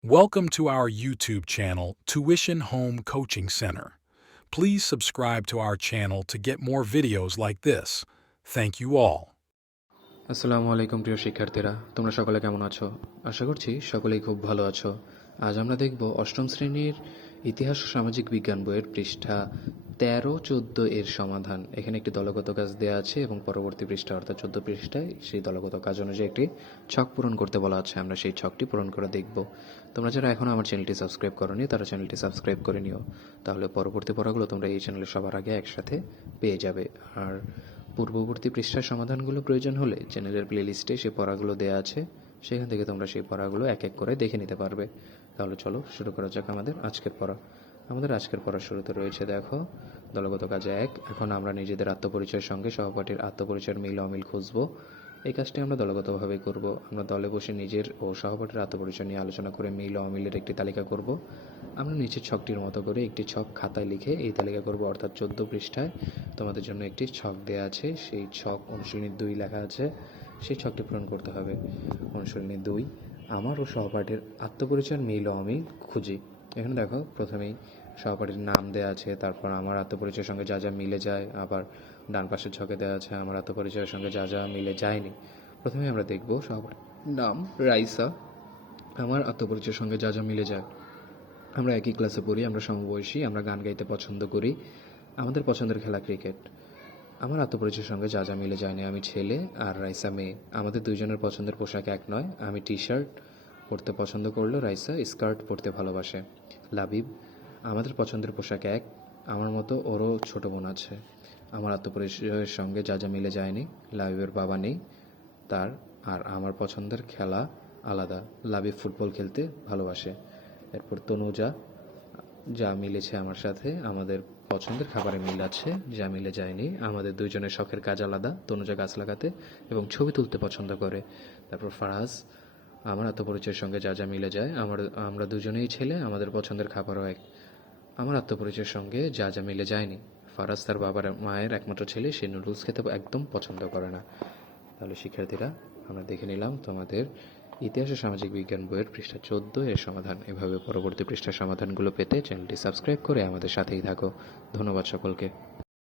Welcome to our YouTube channel, Tuition Home Coaching Center. Please subscribe to our channel to get more videos like this. Thank you all. আসসালামু আলাইকুম প্রিয় শিক্ষার্থীরা তোমরা সকলে কেমন আছো আশা করছি সকলেই খুব ভালো আছো আজ আমরা দেখব অষ্টম শ্রেণীর ইতিহাস ও সামাজিক বিজ্ঞান বইয়ের পৃষ্ঠা তেরো, চোদ্দ এর সমাধান। এখানে একটি দলগত কাজ দেওয়া আছে এবং পরবর্তী পৃষ্ঠা, অর্থাৎ চোদ্দ পৃষ্ঠায় সেই দলগত কাজ অনুযায়ী একটি ছক পূরণ করতে বলা আছে। আমরা সেই ছকটি পূরণ করে দেখব। তোমরা যারা এখনও আমার চ্যানেলটি সাবস্ক্রাইব করনি, তারা চ্যানেলটি সাবস্ক্রাইব করে নিও। তাহলে পরবর্তী পড়াগুলো তোমরা এই চ্যানেলে সবার আগে একসাথে পেয়ে যাবে। আর পূর্ববর্তী পৃষ্ঠার সমাধানগুলো প্রয়োজন হলে চ্যানেলের প্লেলিস্টে সেই পড়াগুলো দেওয়া আছে। সেখান থেকে তোমরা সেই পড়াগুলো এক এক করে দেখে নিতে পারবে। তাহলে চলো শুরু করা যাক আমাদের আজকের পড়া। আমাদের আজকের পড়ার শুরুতে রয়েছে, দেখো, দলগত কাজে এক। এখন আমরা নিজেদের আত্মপরিচয়ের সঙ্গে সহপাঠীর আত্মপরিচয়ের মিল অমিল খুঁজবো। এই কাজটি আমরা দলগতভাবে করব। আমরা দলে বসে নিজের ও সহপাঠীর আত্মপরিচয় নিয়ে আলোচনা করে মিল অমিলের একটি তালিকা করব। আমরা নিচের ছকটির মতো করে একটি ছক খাতায় লিখে এই তালিকা করব। অর্থাৎ চোদ্দ পৃষ্ঠায় তোমাদের জন্য একটি ছক দেওয়া আছে। সেই ছক অনুশীলনী দুই লেখা আছে। সেই ছকটি পূরণ করতে হবে। অনুশীলনী দুই, আমার ও সহপাঠীর আত্মপরিচয়ের মিল অমিল খুঁজি। এখানে দেখো, প্রথমেই সহপাঠীর নাম দেওয়া আছে, তারপর আমার আত্মপরিচয়ের সঙ্গে যা যা মিলে যায়, আবার ডান পাশের ছকে দেওয়া আছে, আমার আত্মপরিচয়ের সঙ্গে যা যা মিলে যায়নি। প্রথমে আমরা দেখব সহপাঠীর নাম, রাইসা। আমার আত্মপরিচয়ের সঙ্গে যা যা মিলে যায়। আমরা একই ক্লাসে পড়ি, আমরা সমবয়সী, আমরা গান গাইতে পছন্দ করি। আমাদের পছন্দের খেলা ক্রিকেট। আমার আত্মপরিচয়ের সঙ্গে যা যা মিলে যায়নি, আমি ছেলে আর রাইসা মেয়ে। আমাদের দুইজনের পছন্দের পোশাক এক নয়, আমি টি শার্ট পরতে পছন্দ করলেও রাইসা, স্কার্ট পরতে ভালোবাসে। লাবিব, আমাদের পছন্দের পোশাক এক, আমার মতো ওরও ছোট বোন আছে। আমার আত্মপরিচয়ের সঙ্গে যা যা মিলে যায়নি, লাবিবের বাবা নেই, তার আর আমার পছন্দের খেলা আলাদা। লাবিব ফুটবল খেলতে ভালোবাসে। এরপর তনুজা যা মিলেছে আমার সাথে, আমাদের পছন্দের খাবারে মিল আছে, যা মিলে যায়নি, আমাদের দুইজনের শখের কাজ আলাদা। তনুজা গাছ লাগাতে এবং ছবি তুলতে পছন্দ করে। তারপর ফারাজ আমার আত্মপরিচয়ের সঙ্গে যা যা মিলে যায়, আমার, আমরা দুজনেই ছেলে, আমাদের পছন্দের খাবারও এক। আমার আত্মপরিচয়ের সঙ্গে যা যা মিলে যায়নি। ফারাজ তার বাবার মায়ের একমাত্র ছেলে, সে নুডলস খেতে একদম পছন্দ করে না। তাহলে শিক্ষার্থীরা, আমরা দেখে নিলাম তোমাদের ইতিহাস ও সামাজিক বিজ্ঞান বইয়ের পৃষ্ঠা চোদ্দ এর সমাধান। এভাবে পরবর্তী পৃষ্ঠার সমাধানগুলো পেতে চ্যানেলটি সাবস্ক্রাইব করে আমাদের সাথেই থাকো। ধন্যবাদ সকলকে।